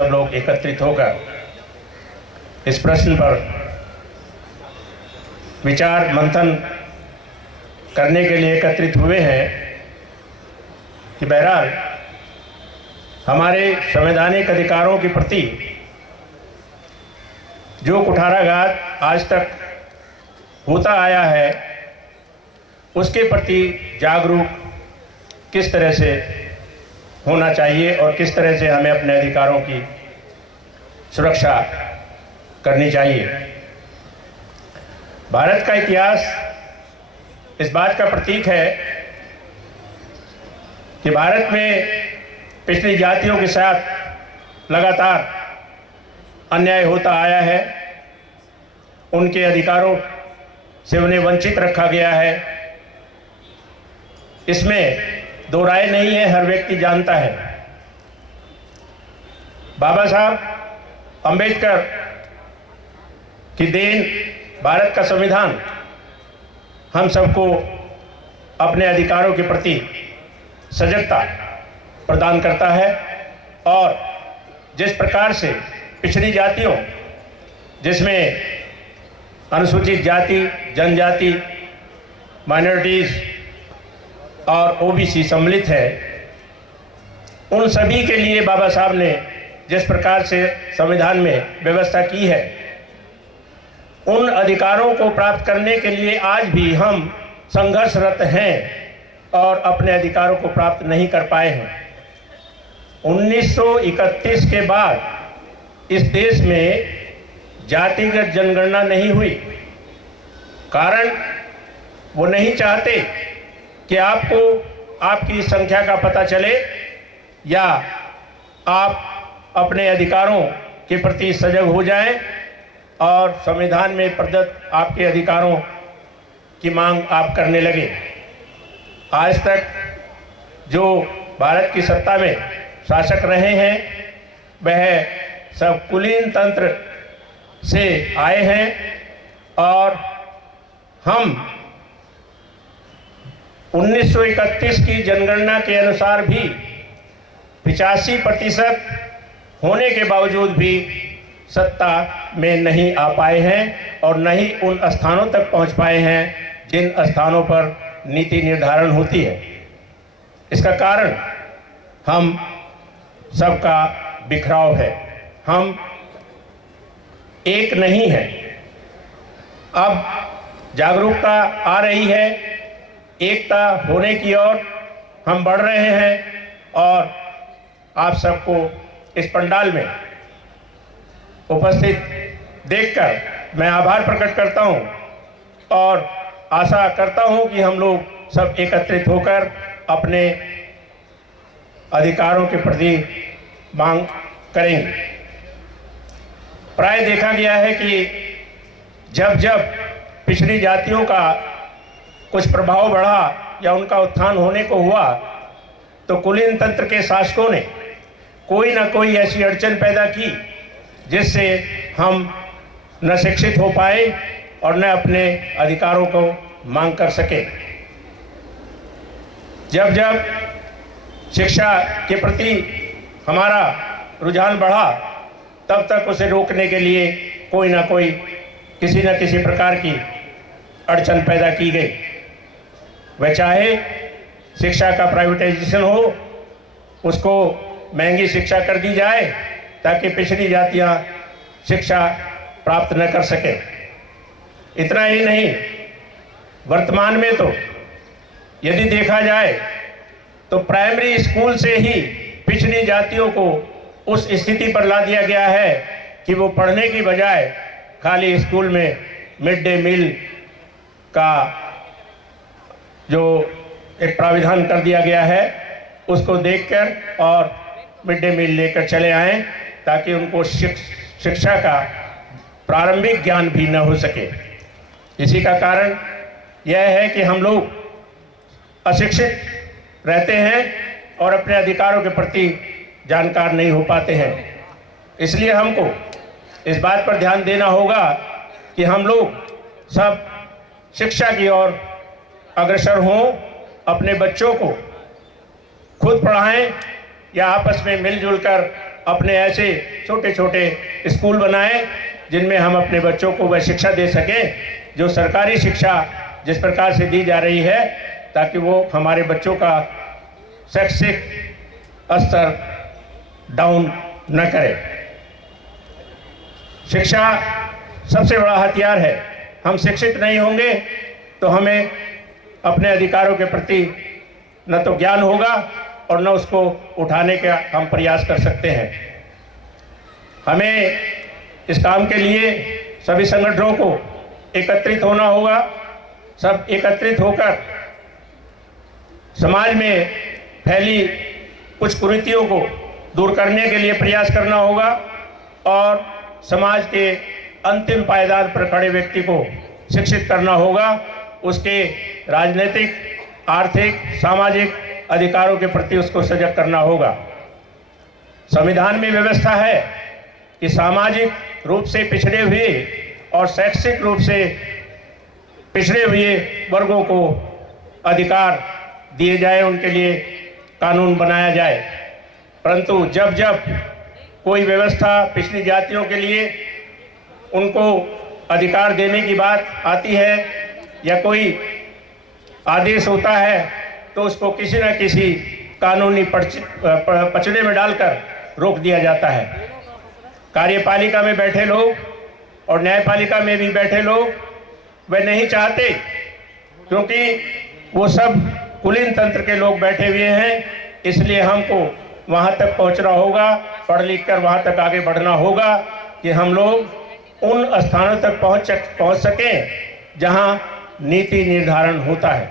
सब लोग एकत्रित होकर इस प्रश्न पर विचार मंथन करने के लिए एकत्रित हुए हैं कि बहरहाल हमारे संवैधानिक अधिकारों के प्रति जो कुठाराघात आज तक होता आया है उसके प्रति जागरूक किस तरह से होना चाहिए और किस तरह से हमें अपने अधिकारों की सुरक्षा करनी चाहिए। भारत का इतिहास इस बात का प्रतीक है कि भारत में पिछड़ी जातियों के साथ लगातार अन्याय होता आया है, उनके अधिकारों से उन्हें वंचित रखा गया है। इसमें दो राय नहीं है, हर व्यक्ति जानता है। बाबा साहब अंबेडकर की देन भारत का संविधान हम सबको अपने अधिकारों के प्रति सजगता प्रदान करता है और जिस प्रकार से पिछड़ी जातियों जिसमें अनुसूचित जाति, जनजाति, माइनॉरिटीज़ और ओबीसी सम्मिलित है, उन सभी के लिए बाबा साहब ने जिस प्रकार से संविधान में व्यवस्था की है, उन अधिकारों को प्राप्त करने के लिए आज भी हम संघर्षरत हैं और अपने अधिकारों को प्राप्त नहीं कर पाए हैं। 1931 के बाद इस देश में जातिगत जनगणना नहीं हुई। कारण वो नहीं चाहते कि आपको आपकी संख्या का पता चले या आप अपने अधिकारों के प्रति सजग हो जाएं और संविधान में प्रदत्त आपके अधिकारों की मांग आप करने लगे। आज तक जो भारत की सत्ता में शासक रहे हैं वह सब कुलीन तंत्र से आए हैं और हम 1931 की जनगणना के अनुसार भी 85% होने के बावजूद भी सत्ता में नहीं आ पाए हैं और न ही उन स्थानों तक पहुंच पाए हैं जिन स्थानों पर नीति निर्धारण होती है। इसका कारण हम सबका बिखराव है, हम एक नहीं हैं। अब जागरूकता आ रही है, एकता होने की ओर हम बढ़ रहे हैं और आप सबको इस पंडाल में उपस्थित देखकर मैं आभार प्रकट करता हूं और आशा करता हूं कि हम लोग सब एकत्रित होकर अपने अधिकारों के प्रति मांग करेंगे। प्राय देखा गया है कि जब जब पिछड़ी जातियों का कुछ प्रभाव बढ़ा या उनका उत्थान होने को हुआ तो कुलीन तंत्र के शासकों ने कोई ना कोई ऐसी अड़चन पैदा की जिससे हम न शिक्षित हो पाए और न अपने अधिकारों को मांग कर सके। जब जब शिक्षा के प्रति हमारा रुझान बढ़ा तब तक उसे रोकने के लिए कोई ना कोई किसी न किसी प्रकार की अड़चन पैदा की गई। वह चाहे शिक्षा का प्राइवेटाइजेशन हो, उसको महंगी शिक्षा कर दी जाए ताकि पिछड़ी जातियां शिक्षा प्राप्त न कर सके। इतना ही नहीं, वर्तमान में तो यदि देखा जाए तो प्राइमरी स्कूल से ही पिछड़ी जातियों को उस स्थिति पर ला दिया गया है कि वो पढ़ने की बजाय खाली स्कूल में मिड डे मील का जो एक प्राविधान कर दिया गया है उसको देखकर और मिड डे मील लेकर चले आएं ताकि उनको शिक्षा का प्रारंभिक ज्ञान भी न हो सके। इसी का कारण यह है कि हम लोग अशिक्षित रहते हैं और अपने अधिकारों के प्रति जानकार नहीं हो पाते हैं। इसलिए हमको इस बात पर ध्यान देना होगा कि हम लोग सब शिक्षा की ओर अग्रसर हों, अपने बच्चों को खुद पढ़ाएं या आपस में मिलजुल कर अपने ऐसे छोटे छोटे स्कूल बनाएं जिनमें हम अपने बच्चों को वह शिक्षा दे सकें जो सरकारी शिक्षा जिस प्रकार से दी जा रही है, ताकि वो हमारे बच्चों का शैक्षिक स्तर डाउन न करे। शिक्षा सबसे बड़ा हथियार है। हम शिक्षित नहीं होंगे तो हमें अपने अधिकारों के प्रति न तो ज्ञान होगा और न उसको उठाने का हम प्रयास कर सकते हैं। हमें इस काम के लिए सभी संगठनों को एकत्रित होना होगा। सब एकत्रित होकर समाज में फैली कुछ कुरीतियों को दूर करने के लिए प्रयास करना होगा और समाज के अंतिम पायदान पर खड़े व्यक्ति को शिक्षित करना होगा। उसके राजनीतिक, आर्थिक, सामाजिक अधिकारों के प्रति उसको सजग करना होगा। संविधान में व्यवस्था है कि सामाजिक रूप से पिछड़े हुए और शैक्षिक रूप से पिछड़े हुए वर्गों को अधिकार दिए जाए, उनके लिए कानून बनाया जाए। परंतु जब जब कोई व्यवस्था पिछड़ी जातियों के लिए उनको अधिकार देने की बात आती है या कोई आदेश होता है तो उसको किसी न किसी कानूनी पचड़े में डालकर रोक दिया जाता है। कार्यपालिका में बैठे लोग और न्यायपालिका में भी बैठे लोग वे नहीं चाहते, क्योंकि वो सब कुलीन तंत्र के लोग बैठे हुए हैं। इसलिए हमको वहाँ तक पहुँचना होगा, पढ़ लिख कर वहाँ तक आगे बढ़ना होगा कि हम लोग उन स्थानों तक पहुँच सकें जहाँ नीति निर्धारण होता है।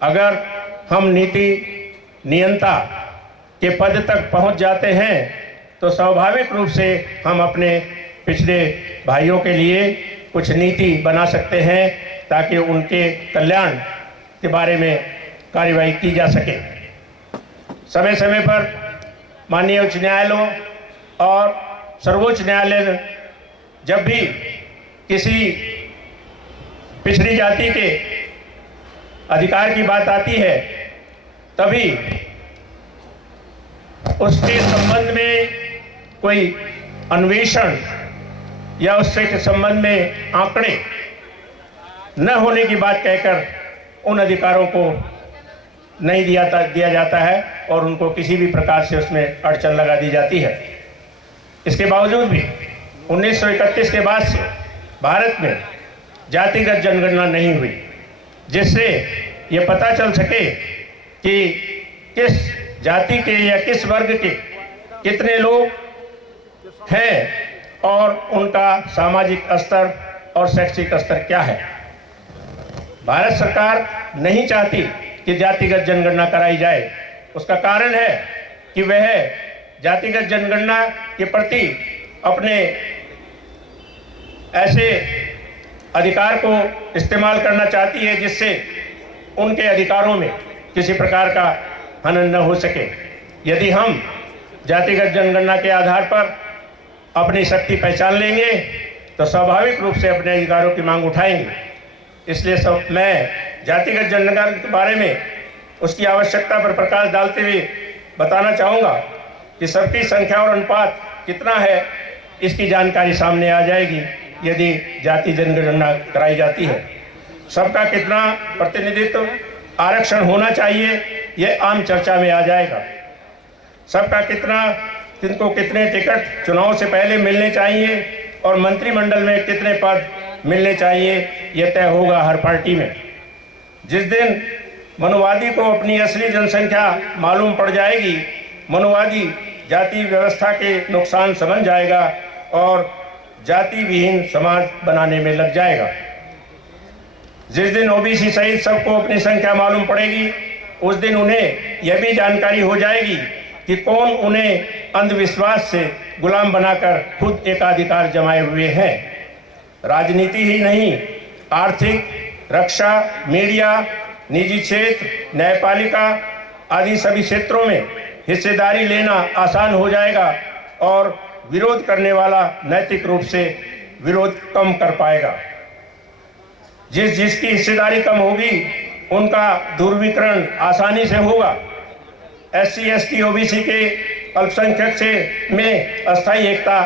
अगर हम नीति नियंता के पद तक पहुँच जाते हैं तो स्वाभाविक रूप से हम अपने पिछड़े भाइयों के लिए कुछ नीति बना सकते हैं ताकि उनके कल्याण के बारे में कार्यवाही की जा सके। समय समय पर माननीय उच्च न्यायालयों और सर्वोच्च न्यायालय जब भी किसी पिछड़ी जाति के अधिकार की बात आती है तभी उसके संबंध में कोई अन्वेषण या उससे के संबंध में आंकड़े न होने की बात कहकर उन अधिकारों को नहीं दिया जाता है और उनको किसी भी प्रकार से उसमें अड़चन लगा दी जाती है। इसके बावजूद भी 1931 के बाद से भारत में जातिगत जनगणना नहीं हुई, जिससे ये पता चल सके कि किस जाति के या किस वर्ग के कितने लोग हैं और उनका सामाजिक स्तर और शैक्षिक स्तर क्या है। भारत सरकार नहीं चाहती कि जातिगत जनगणना कराई जाए। उसका कारण है कि वह जातिगत जनगणना के प्रति अपने ऐसे अधिकार को इस्तेमाल करना चाहती है जिससे उनके अधिकारों में किसी प्रकार का हनन न हो सके। यदि हम जातिगत जनगणना के आधार पर अपनी शक्ति पहचान लेंगे तो स्वाभाविक रूप से अपने अधिकारों की मांग उठाएंगे। इसलिए मैं जातिगत जनगणना के बारे में उसकी आवश्यकता पर प्रकाश डालते हुए बताना चाहूँगा कि सबकी संख्या और अनुपात कितना है इसकी जानकारी सामने आ जाएगी यदि जाति जनगणना कराई जाती है। सबका कितना प्रतिनिधित्व आरक्षण होना चाहिए ये आम चर्चा में आ जाएगा। सबका किनको कितने टिकट चुनाव से पहले मिलने चाहिए और मंत्रिमंडल में कितने पद मिलने चाहिए यह तय होगा हर पार्टी में। जिस दिन मनुवादी को अपनी असली जनसंख्या मालूम पड़ जाएगी, मनुवादी जाति व्यवस्था के नुकसान समझ जाएगा और जाति विहीन समाज बनाने में लग जाएगा। जिस दिन ओबीसी सहित सबको अपनी संख्या मालूम पड़ेगी, उस दिन उन्हें यह भी जानकारी हो जाएगी कि कौन उन्हें अंधविश्वास से गुलाम बनाकर खुद एकाधिकार जमाए हुए हैं। राजनीति ही नहीं, आर्थिक, रक्षा, मीडिया, निजी क्षेत्र, न्यायपालिका आदि सभी क्षेत्रों में हिस्सेदारी लेना आसान हो जाएगा और विरोध करने वाला नैतिक रूप से विरोध कम कर पाएगा। जिसकी हिस्सेदारी कम होगी उनका ध्रुवीकरण आसानी से होगा। SC, ST, OBC के अल्पसंख्यक से में अस्थायी एकता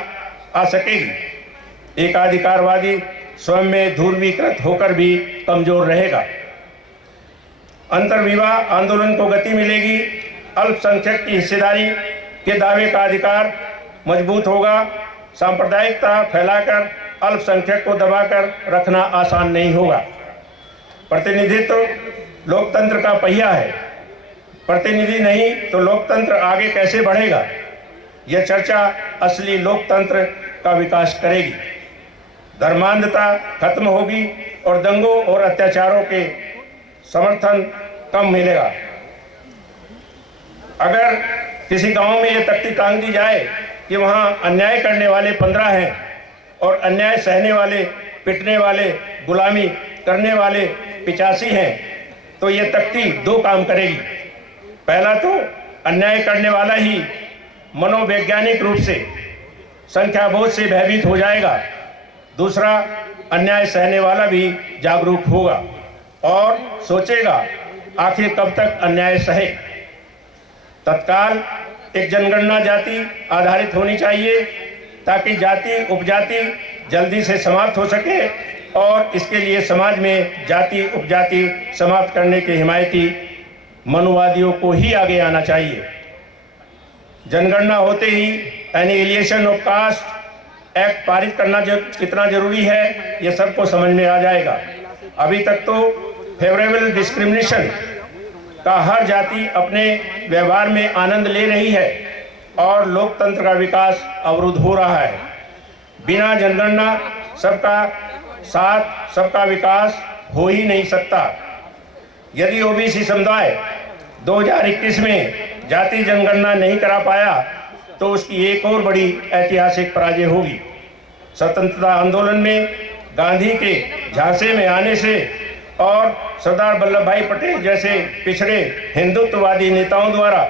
आ सकेगी। एकाधिकारवादी स्वयं में ध्रुवीकृत होकर भी कमजोर रहेगा। अंतर्विवाह आंदोलन को गति मिलेगी। अल्पसंख्यक की हिस्सेदारी के दावे का अधिकार मजबूत होगा। सांप्रदायिकता फैलाकर अल्पसंख्यक को दबाकर रखना आसान नहीं होगा। प्रतिनिधित्व लोकतंत्र का पहिया है। प्रतिनिधि नहीं तो लोकतंत्र आगे कैसे बढ़ेगा? यह चर्चा असली लोकतंत्र का विकास करेगी। धर्मांधता खत्म होगी और दंगों और अत्याचारों के समर्थन कम मिलेगा। अगर किसी गांव में यह तख्ती टांग दी जाए कि वहां अन्याय करने वाले 15 हैं और अन्याय सहने वाले, पिटने वाले, गुलामी करने वाले 85 हैं, तो यह तख्ती 2 काम करेगी। पहला तो अन्याय करने वाला ही मनोवैज्ञानिक रूप से संख्या बोझ से भयभीत हो जाएगा। दूसरा, अन्याय सहने वाला भी जागरूक होगा और सोचेगा आखिर कब तक अन्याय सहे। तत्काल एक जनगणना जाति आधारित होनी चाहिए ताकि जाति उपजाति जल्दी से समाप्त हो सके और इसके लिए समाज में जाति उपजाति समाप्त करने के हिमायती मनुवादियों को ही आगे आना चाहिए। जनगणना होते ही एनिहिलेशन ऑफ कास्ट एक्ट पारित करना कितना जरूरी है ये सबको समझ में आ जाएगा। अभी तक तो फेवरेबल डिस्क्रिमिनेशन का हर जाति अपने व्यवहार में आनंद ले रही है और लोकतंत्र का विकास अवरुद्ध हो रहा है। बिना जनगणना सबका साथ सबका विकास हो ही नहीं सकता। यदि ओबीसी समुदाय 2021 में जाति जनगणना नहीं करा पाया तो उसकी एक और बड़ी ऐतिहासिक पराजय होगी। स्वतंत्रता आंदोलन में गांधी के झांसे में आने से और सरदार वल्लभ भाई पटेल जैसे पिछड़े हिंदुत्ववादी नेताओं द्वारा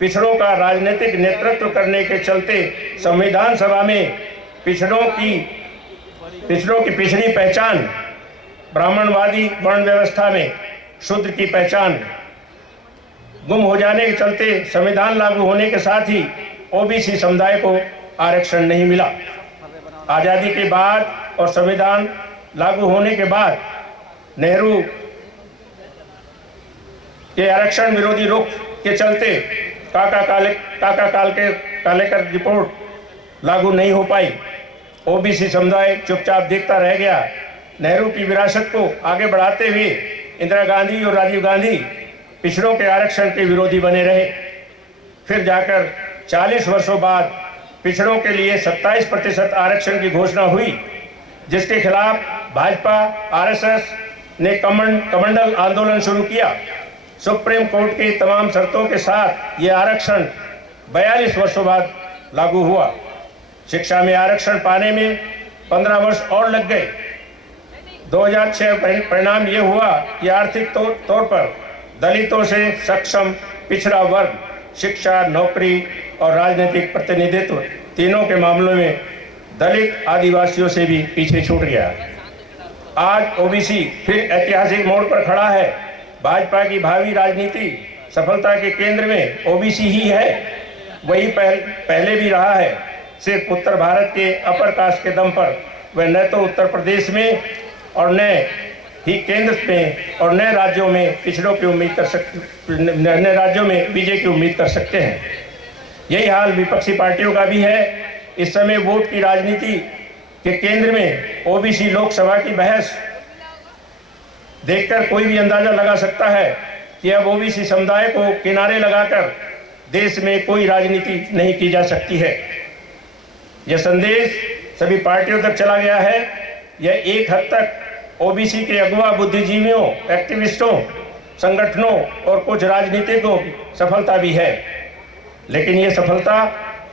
पिछड़ों का राजनीतिक नेतृत्व करने के चलते संविधान सभा में पिछड़ों की पिछड़ी पहचान, ब्राह्मणवादी वर्ण व्यवस्था में शूद्र की पहचान गुम हो जाने के चलते संविधान लागू होने के साथ ही ओबीसी समुदाय को आरक्षण नहीं मिला। आज़ादी के बाद और संविधान लागू होने के बाद नेहरू के आरक्षण विरोधी रुख के चलते कालेकर रिपोर्ट लागू नहीं हो पाई। ओबीसी समुदाय चुपचाप देखता रह गया। नेहरू की विरासत को आगे बढ़ाते हुए इंदिरा गांधी और राजीव गांधी पिछड़ों के आरक्षण के विरोधी बने रहे। फिर जाकर 40 वर्षों बाद पिछड़ों के लिए 27% आरक्षण की घोषणा हुई, जिसके खिलाफ भाजपा आरएसएस ने कमंडल आंदोलन शुरू किया। सुप्रीम कोर्ट की तमाम शर्तों के साथ ये आरक्षण 42 वर्षों बाद लागू हुआ। शिक्षा में आरक्षण पाने में 15 वर्ष और लग गए। 2006 परिणाम ये हुआ कि आर्थिक तौर पर दलितों से सक्षम पिछड़ा वर्ग शिक्षा, नौकरी और राजनीतिक प्रतिनिधित्व तीनों के मामलों में दलित आदिवासियों से भी पीछे छूट गया। आज ओबीसी फिर ऐतिहासिक मोड़ पर खड़ा है। भाजपा की भावी राजनीति सफलता के केंद्र में ओबीसी ही है। वही पहले भी रहा है। सिर्फ उत्तर भारत के अपर कास्ट के दम पर वह न तो उत्तर प्रदेश में और न ही केंद्र में और नए राज्यों में पिछड़ों की उम्मीद कर सकते, नए राज्यों में बीजेपी की उम्मीद कर सकते हैं। यही हाल विपक्षी पार्टियों का भी है। इस समय वोट की राजनीति के केंद्र में ओबीसी लोकसभा की बहस देखकर कोई भी अंदाजा लगा सकता है कि अब ओबीसी समुदाय को किनारे लगाकर देश में कोई राजनीति नहीं की जा सकती है। यह संदेश सभी पार्टियों तक चला गया है। यह एक हद तक ओबीसी के अगुआ बुद्धिजीवियों, एक्टिविस्टों, संगठनों और कुछ राजनीतिकों की सफलता भी है, लेकिन यह सफलता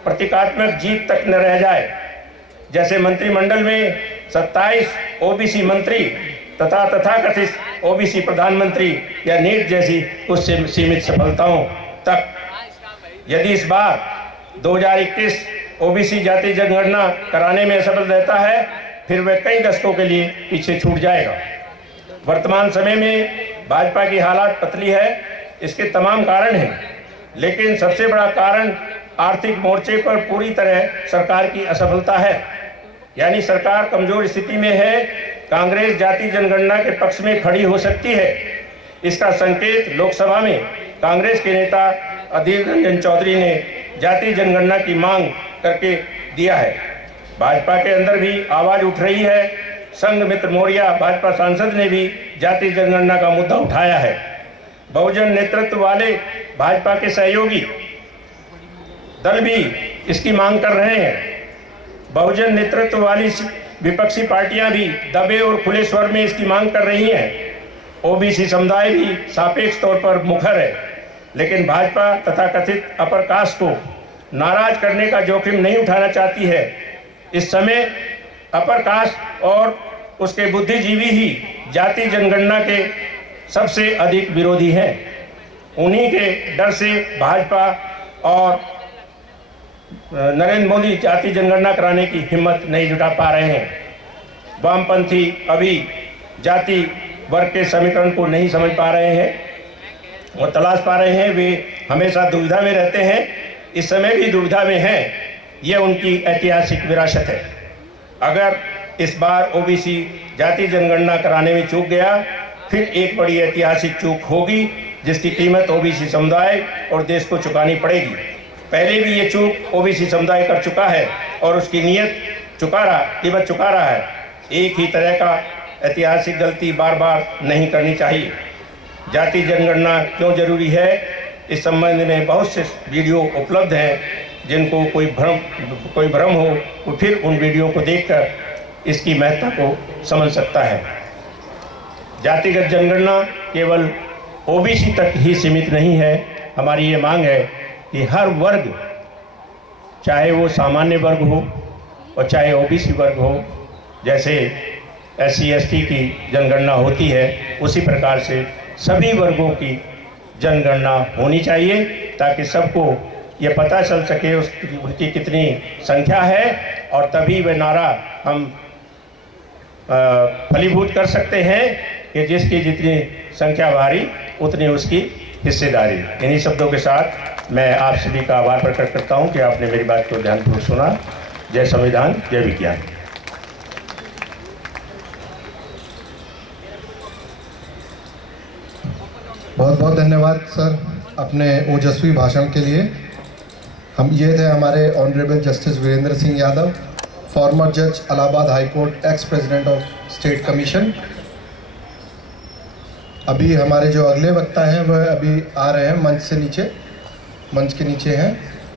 प्रतीकात्मक जीत तक न रह जाए। जैसे मंत्रिमंडल में 27 ओबीसी मंत्री तथा तथाकथित ओबीसी प्रधानमंत्री या नीट जैसी कुछ सीमित सफलताओं तक। यदि इस बार 2021 ओबीसी जाति जनगणना कराने में असफल रहता है, फिर वह कई दशकों के लिए पीछे छूट जाएगा। वर्तमान समय में भाजपा की हालात पतली है। इसके तमाम कारण हैं, लेकिन सबसे बड़ा कारण आर्थिक मोर्चे पर पूरी तरह सरकार की असफलता है, यानी सरकार कमजोर स्थिति में है। कांग्रेस जाति जनगणना के पक्ष में खड़ी हो सकती है। इसका संकेत लोकसभा में कांग्रेस के नेता अधीर रंजन चौधरी ने जाति जनगणना की मांग करके दिया है। भाजपा के अंदर भी आवाज उठ रही है। संघमित्र मौर्य भाजपा सांसद ने भी जाति जनगणना का मुद्दा उठाया है। बहुजन नेतृत्व वाले भाजपा के सहयोगी दल भी इसकी मांग कर रहे हैं। बहुजन नेतृत्व वाली विपक्षी पार्टियां भी दबे और खुले स्वर में इसकी मांग कर रही हैं। ओबीसी समुदाय भी सापेक्ष तौर पर मुखर है, लेकिन भाजपा तथा कथित अपर कास्ट को नाराज करने का जोखिम नहीं उठाना चाहती है। इस समय अपर कास्ट और उसके बुद्धिजीवी ही जाति जनगणना के सबसे अधिक विरोधी हैं। उन्हीं के डर से भाजपा और नरेंद्र मोदी जाति जनगणना कराने की हिम्मत नहीं जुटा पा रहे हैं। वामपंथी अभी जाति वर्ग के समीकरण को नहीं समझ पा रहे हैं और तलाश पा रहे हैं। वे हमेशा दुविधा में रहते हैं, इस समय भी दुविधा में हैं। यह उनकी ऐतिहासिक विरासत है। अगर इस बार ओबीसी जाति जनगणना कराने में चूक गया, फिर एक बड़ी ऐतिहासिक चूक होगी जिसकी कीमत ओबीसी समुदाय और देश को चुकानी पड़ेगी। पहले भी ये चूक ओबीसी समुदाय कर चुका है और उसकी कीमत चुका रहा है। एक ही तरह का ऐतिहासिक गलती बार बार नहीं करनी चाहिए। जाति जनगणना क्यों जरूरी है, इस संबंध में बहुत से वीडियो उपलब्ध हैं। जिनको कोई भ्रम हो वो फिर उन वीडियो को देखकर इसकी महत्ता को समझ सकता है। जातिगत जनगणना केवल ओबीसी तक ही सीमित नहीं है। हमारी ये मांग है कि हर वर्ग, चाहे वो सामान्य वर्ग हो और चाहे ओबीसी वर्ग हो, जैसे SC ST की जनगणना होती है उसी प्रकार से सभी वर्गों की जनगणना होनी चाहिए, ताकि सबको ये पता चल सके उनकी कितनी संख्या है, और तभी वह नारा हम फलीभूत कर सकते हैं कि जिसकी जितनी संख्या भारी उतनी उसकी हिस्सेदारी। इन्हीं शब्दों के साथ मैं आप सभी का आभार प्रकट करता हूं कि आपने मेरी बात को ध्यानपूर्वक सुना। जय संविधान, जय विज्ञान। बहुत बहुत धन्यवाद सर अपने ओजस्वी भाषण के लिए। हम ये थे हमारे honourable justice Virendra Singh Yadav, former जज Allahabad high court, ex president of state commission. अभी हमारे जो अगले वक्ता हैं वह अभी आ रहे हैं, मंच के नीचे हैं।